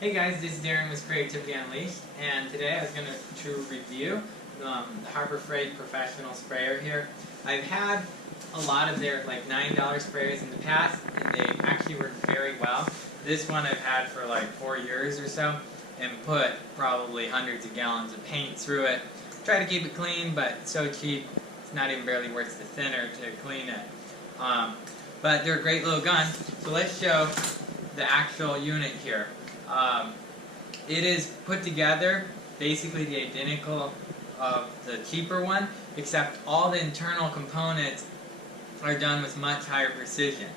Hey guys, this is Darren with Creativity Unleashed, and today I was going to review the Harbor Freight Professional Sprayer here. I've had a lot of their like $9 sprayers in the past, and they actually work very well. This one I've had for like 4 years or so, and put probably hundreds of gallons of paint through it. Try to keep it clean, but it's so cheap, it's not even barely worth the thinner to clean it. But they're a great little gun, so let's show the actual unit here. It is put together basically the identical of the cheaper one, except all the internal components are done with much higher precision.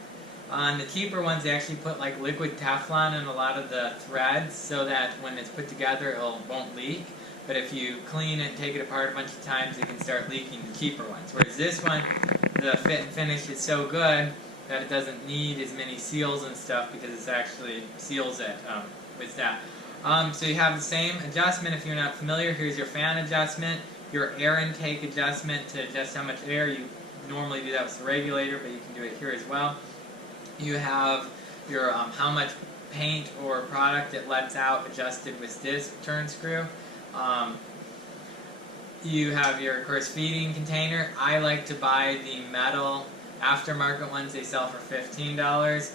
On the cheaper ones, they actually put like liquid Teflon in a lot of the threads so that when it's put together it won't leak. But if you clean it and take it apart a bunch of times, it can start leaking the cheaper ones. Whereas this one, the fit and finish is so good that it doesn't need as many seals and stuff because it actually seals it with that. So you have the same adjustment. If you're not familiar, here's your fan adjustment, your air intake adjustment to adjust how much air. You normally do that with the regulator, but you can do it here as well. You have your how much paint or product it lets out adjusted with this turn screw. You have your, of course, feeding container. I like to buy the metal aftermarket ones. They sell for $15.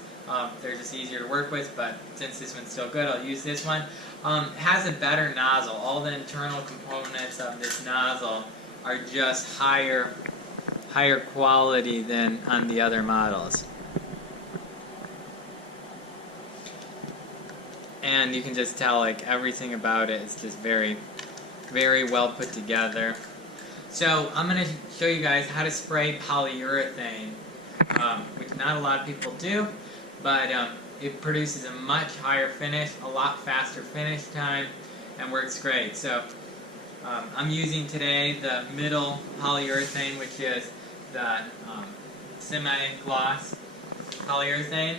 They're just easier to work with, but since this one's still good, I'll use this one. It has a better nozzle. All the internal components of this nozzle are just higher quality than on the other models. And you can just tell like everything about it is just very, very well put together. So I'm going to show you guys how to spray polyurethane, which not a lot of people do. But it produces a much higher finish, a lot faster finish time, and works great. So I'm using today the middle polyurethane, which is the semi-gloss polyurethane,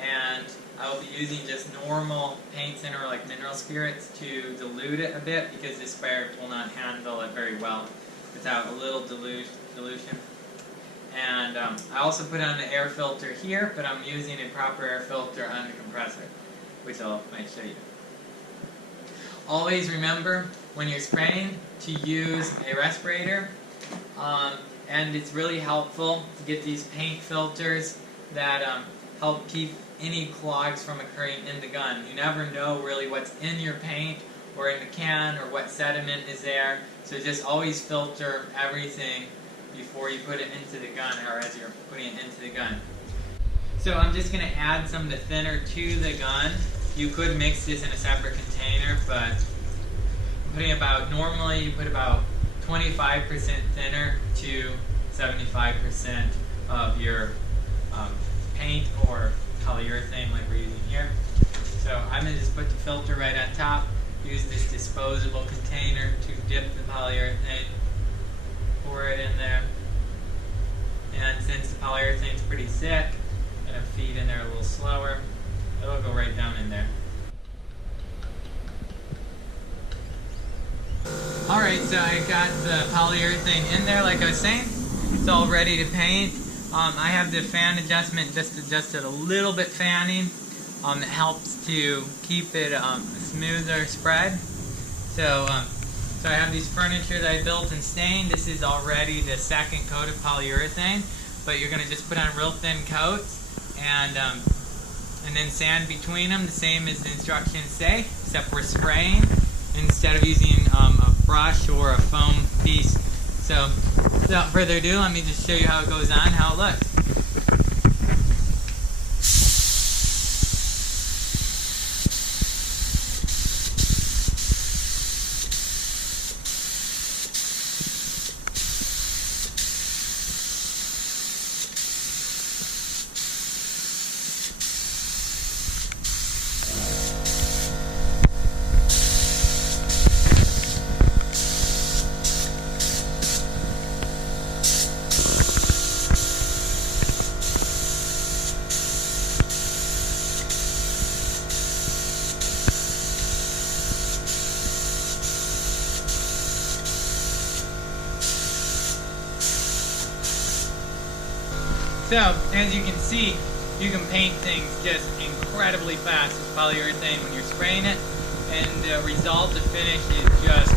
and I will be using just normal paint thinner like mineral spirits to dilute it a bit because this sprayer will not handle it very well without a little dilution. And I also put on an air filter here, but I'm using a proper air filter on the compressor, which I might show you. Always remember when you're spraying to use a respirator, and it's really helpful to get these paint filters that help keep any clogs from occurring in the gun. You never know really what's in your paint or in the can or what sediment is there, so just always filter everything before you put it into the gun or as you're putting it into the gun. So I'm just going to add some of the thinner to the gun. You could mix this in a separate container, but I'm putting about, normally you put about 25% thinner to 75% of your paint or polyurethane like we're using here. So I'm going to just put the filter right on top, use this disposable container to dip the polyurethane, pour it in there, and since the polyurethane's pretty thick, I'm going to feed in there a little slower. It'll go right down in there. Alright, so I got the polyurethane in there like I was saying. It's all ready to paint. I have the fan adjustment just adjusted a little bit fanning. It helps to keep it a smoother spread. So I have these furniture that I built and stained. This is already the second coat of polyurethane, but you're going to just put on real thin coats and then sand between them, the same as the instructions say, except we're spraying instead of using a brush or a foam piece. So without further ado, let me just show you how it goes on, how it looks. So, as you can see, you can paint things just incredible. incredibly fast with polyurethane when you're spraying it, and the result, the finish is just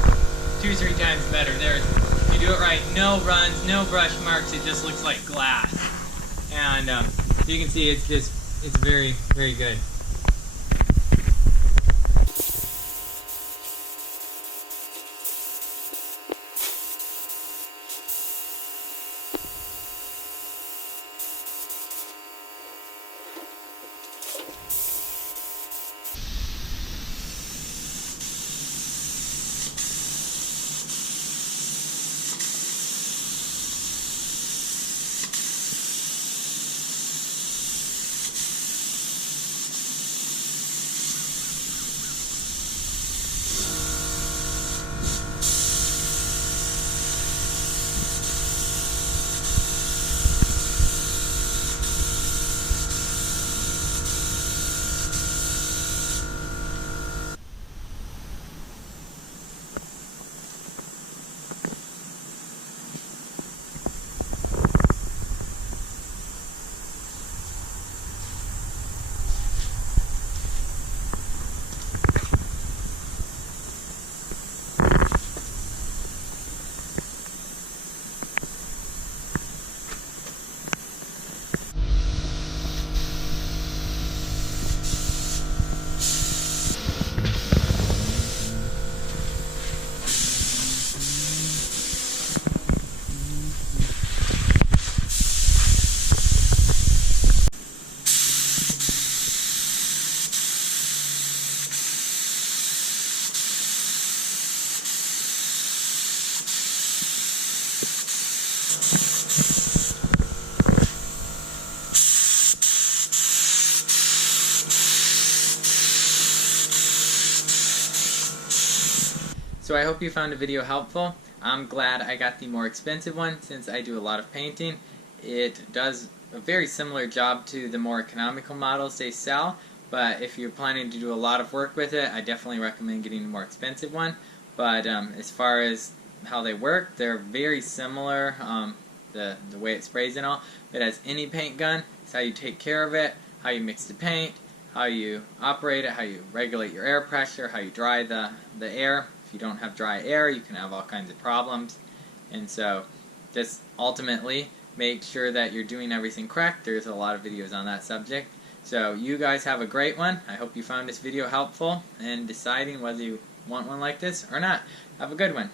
2-3 times better. If you do it right, no runs, no brush marks, it just looks like glass. And you can see it's very, very good. So I hope you found the video helpful. I'm glad I got the more expensive one since I do a lot of painting. It does a very similar job to the more economical models they sell, but if you're planning to do a lot of work with it, I definitely recommend getting the more expensive one. But as far as how they work, they're very similar, the way it sprays and all. But as any paint gun, it's how you take care of it, how you mix the paint, how you operate it, how you regulate your air pressure, how you dry the air. If you don't have dry air, you can have all kinds of problems. And so just ultimately make sure that you're doing everything correct. There's a lot of videos on that subject. So you guys have a great one. I hope you found this video helpful in deciding whether you want one like this or not. Have a good one.